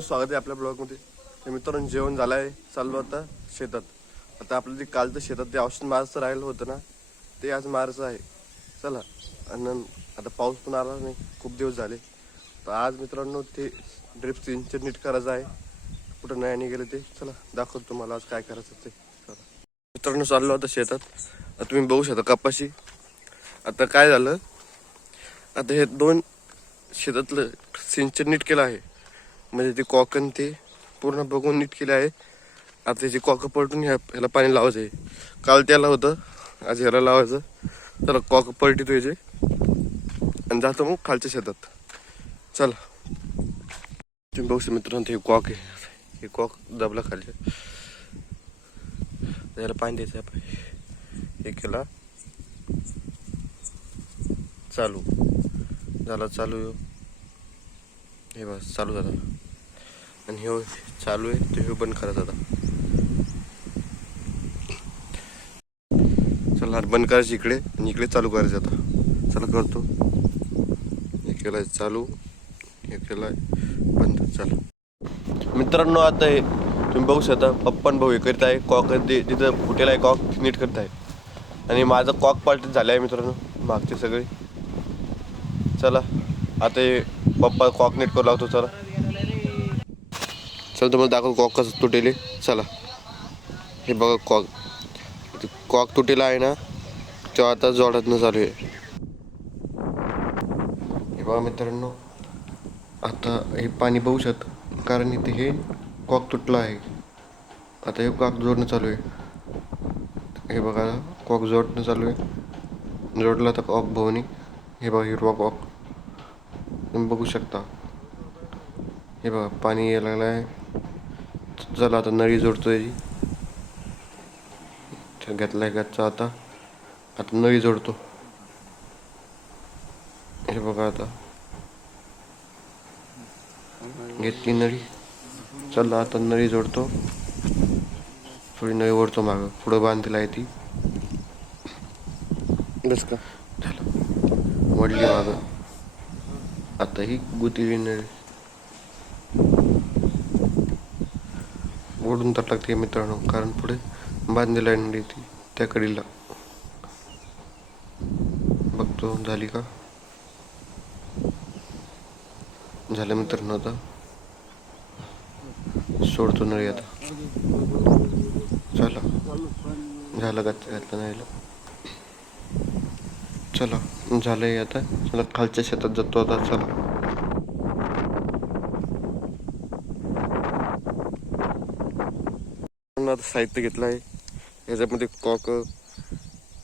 स्वागत आहे आपल्या ब्लॉगमध्ये. तर मित्रांनो जेवण झालं आहे, चाललो आता शेतात. आता आपलं जे कालचं शेतात ते औषध मारायचं राहिलं होतं ना, ते आज मारायचं आहे. चला. आणि आता पाऊस पण आला नाही, खूप दिवस झाले. तर आज मित्रांनो ते ड्रिप सिंचन नीट करायचं आहे. कुठं नाही गेलं ते, चला दाखवतो तुम्हाला आज काय करायचं ते. चला मित्रांनो चाललो आता शेतात. आता तुम्ही बघू शकता कपाशी. आता काय झालं, आता हे दोन शेतातलं सिंचन नीट केलं आहे. म्हणजे ते कॉकन ते पूर्ण बघून नीट केले आहे. आता त्याची कॉक पलटून ह्याला पाणी लावायचं आहे. काल त्याला होतं, आज ह्याला लावायचं. त्याला कॉक पलटी द्यायचे आणि जातो मग खालच्या शेतात. चला तुम्ही बघू शकता मित्रांनो, हे कॉक आहे. हे कॉक दबला खाली, त्याला पाणी द्यायचं आपण. हे केला चालू झाला, चालू हे बस चालू झाला. आणि हे चालू आहे, ते हे बंद करायचं आता. चला बंद करायचं इकडे आणि इकडे चालू करायचं आता. चला करतो. हे केलंय चालू, हे केलंय बंद. चला मित्रांनो, आता हे तुम्ही बघू शकता पप्पन भाऊ हे करत आहे. कॉक तिथं फुटेला आहे, कॉक नीट करत आहे. आणि माझं कॉक पाल्ट झालं आहे मित्रांनो, मागचे सगळे. चला आता हे पप्पा कॉक नीट करू लागतो. चला चल तुम्हाला दाखव कॉक कसं तुटेले. चला हे बघा, कॉक तुटेला आहे ना, तो आता जोडतनं चालू आहे. हे बघा मित्रांनो, आता हे पाणी बघू शकत, कारण इथे हे कॉक तुटला आहे. आता हे कॉक जोडणं चालू आहे. हे बघा कॉक जोडणं चालू आहे. जोडला तर कॉक भाऊनी. हे बघा हिरवा कॉक तुम्ही बघू शकता. हे बघा पाणी यायला लागलं आहे. चला आता नळी जोडतो याची. घेतलाय गच्चा आता नळी जोडतो. हे बघा आता घेतली नळी. चला आता नळी जोडतो. थोडी नळी ओढतो मागं, पुढं बांधलेला आहे ती. बस का झालं, वडली मागं. आता ही गुतीली नळी ओढून तर लागते मित्रांनो, कारण पुढे बांधलेला आहे नळी ती त्या कडीला. बघतो झाली का. झालं मित्रांनो, आता सोडतो नळी आता. चला झालं घातलं नाहीला. चला झालंय आता. चला खालच्या शेतात जातो आता. चला आता साहित्य घेतलं आहे. याच्यामध्ये कॉक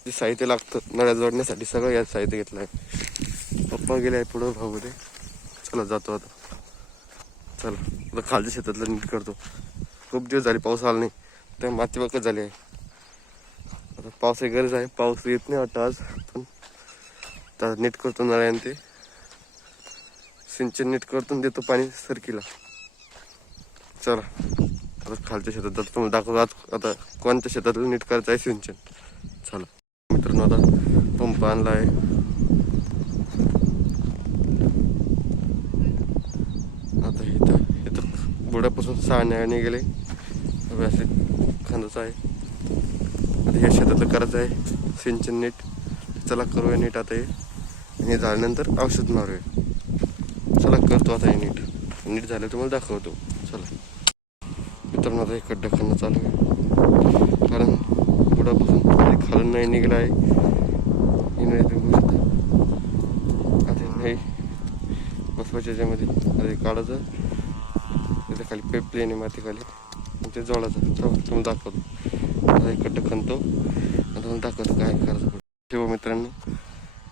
जे साहित्य लागतं नळ्या जोडण्यासाठी सगळं यात साहित्य घेतलं आहे. पप्पा गेले आहे पुढं भाऊमध्ये. चला जातो आता. चला आता खालच्या शेतातलं नीट करतो. खूप दिवस झाले पाऊस आला नाही, त्या माती बघत झाली आहे. आता पावसाची गरज आहे. पाऊस येत नाही वाटतं आज, पण आता नीट करतो नळ्याने ते सिंचन नीट करतो, देतो पाणी सरकीला. चला आता खालच्या शेतात जातो, तुम्हाला दाखवतो आता कोणत्या शेतातलं नीट करायचं आहे सिंचन. चला मित्रांनो, आता पंप आणला आहे. आता इथं बुडापासून 6 नळ्याने गेले, असे खांदाचं आहे. आता ह्या शेतातलं करायचं आहे सिंचन नीट. चला करूया नीट आता हे. आणि झाल्यानंतर औषध मारूया. चला करतो आता हे नीट झालं तुम्हाला दाखवतो. चला मित्रांनो, आता हे खड्डा खाणं चालू आहे, कारण बुडापासून खालून नाही निघाला आहे. ही नाही तुम्ही बघू शकता. आता नाही बसवायच्या याच्यामध्ये आता काढायचं. त्याच्या खाली पेपलेने माती खाली ते जोडायचं. तुम्हाला दाखवतो. आता हे खड्डं खणतो आता तुम्हाला दाखवतो काय करायचं. ठेवा मित्रांनो,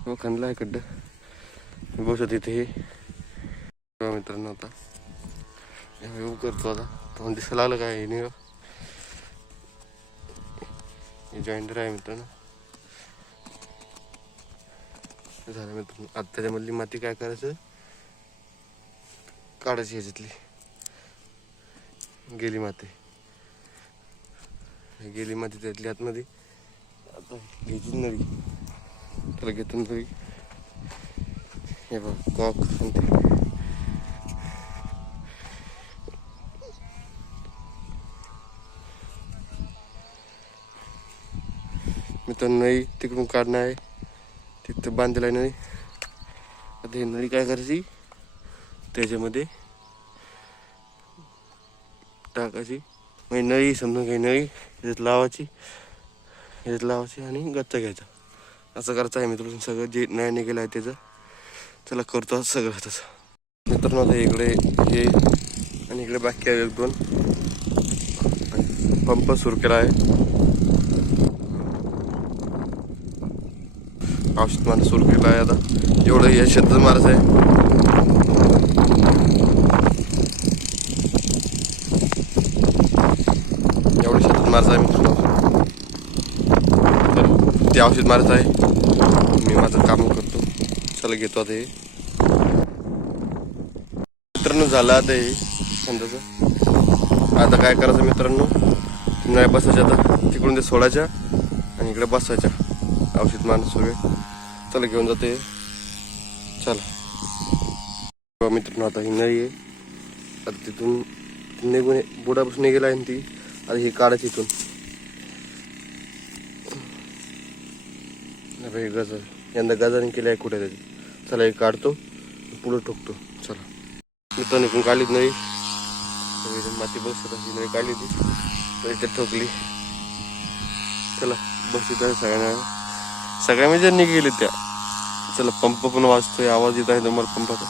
हो खणला आहे खड्डं. बघू शकता इथे हे मित्रांनो. आता हे करतो आता. तुम्हाला दिसायला लागलं काय नाही. हे जॉईंटर आहे मित्रांनो. झालं मित्रांनो. आता त्याच्यामधली माती काय करायचं, काढायची. ह्याच्यातली गेली माती त्यातली आतमध्ये. आता घ्यायची नळी, त्याला घेतो नळी. हे बघ कॉक मित्रांनो नळी तिकडून काढणं आहे, तिथं बांधलेलं आहे नळी. आता ही नळी काय करायची, त्याच्यामध्ये टाकायची. मग नळी समजून घ्यायची, नळी ह्याच्यात लावायची आणि गच्चा घ्यायचा. असं करायचं आहे मित्रांनो सगळं जे नाही निघेलं आहे त्याचं. चला करतो सगळं तसं मित्रांनो. आता इकडे हे आणि इकडे बाकी आहे 1-2 पंप सुरू केला आहे. औषध मारायला सुरू केलं आहे. आता एवढं या शेतात मारायचं आहे. एवढं शेतात मारायचं आहे मित्रांनो. तर ते औषध मारायचं आहे, मी माझं काम करतो. चला घेतो आता हे मित्रांनो. झालं आता हे समजायचं. आता काय करायचं मित्रांनो, नळ्या बसायच्या आता तिकडून ते सोडायच्या आणि इकडे बसायच्या औषध मारणं सगळे. चला घेऊन जाते. चला मित्रांनो आता ही नळी आहे. आता तिथून निघून बुडापासून निघेला आहे ती. आता ही काढायची इथून. गजर यंदा गजाने केली आहे कुठे त्याची. चला हे काढतो, पुढं ठोकतो. चला मित्रांनो इकडून काढलीच नळी, माती बसत ही नळी काढली ती तर इथे ठोकली. चला बस इथं सगळ्या म्हणजे निघेली त्या. चला पंप पण वाजतोय, आवाज येत आहे तुम्हाला पंपाचा.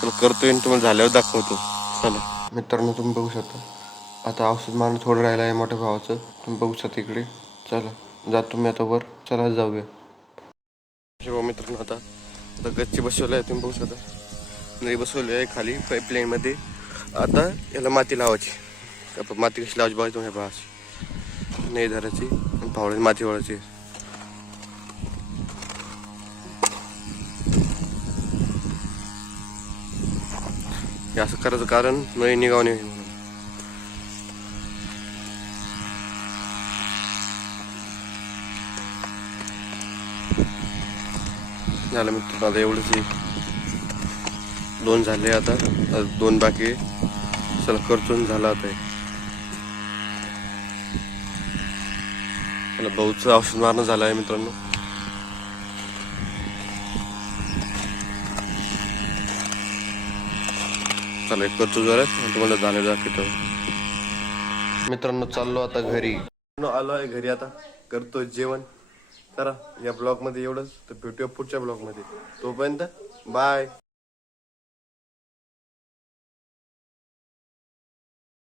चला करतोय आणि तुम्हाला झाल्यावर दाखवतो. चला मित्रांनो तुम्ही बघू शकता आता औषध मारणं थोडं राहिलं आहे मोठ्या भावाचं. तुम्ही बघू शकता इकडे. चला जातो मी आता वर. चला जाऊया. मित्रांनो आता गच्ची बसवलं आहे, तुम्ही बघू शकता. नळी बसवली आहे खाली पाईपलाईन मध्ये. आता याला माती लावायची. आपण माती कशी लावायची बघायची तुम्ही भावाची. नाही धरायची आणि पावडे माती वळायची. हे असं करायचं कारण नळी निघाव नाही म्हणून. झालं मित्रांनो आता एवढंच. 2 झाले आता 2 बाकी. चला करतो झाला आता. चला भाऊचं औषध मारणं झालं आहे मित्रांनो. चला एक करतो जरा तुम्हाला झालं दाखवतो. मित्रांनो चाललो आता घरी. आलो आहे घरी आता, करतो जेवण. चला या ब्लॉग मध्ये एवढंच. तर भेटूया पुढच्या ब्लॉग मध्ये. तोपर्यंत बाय.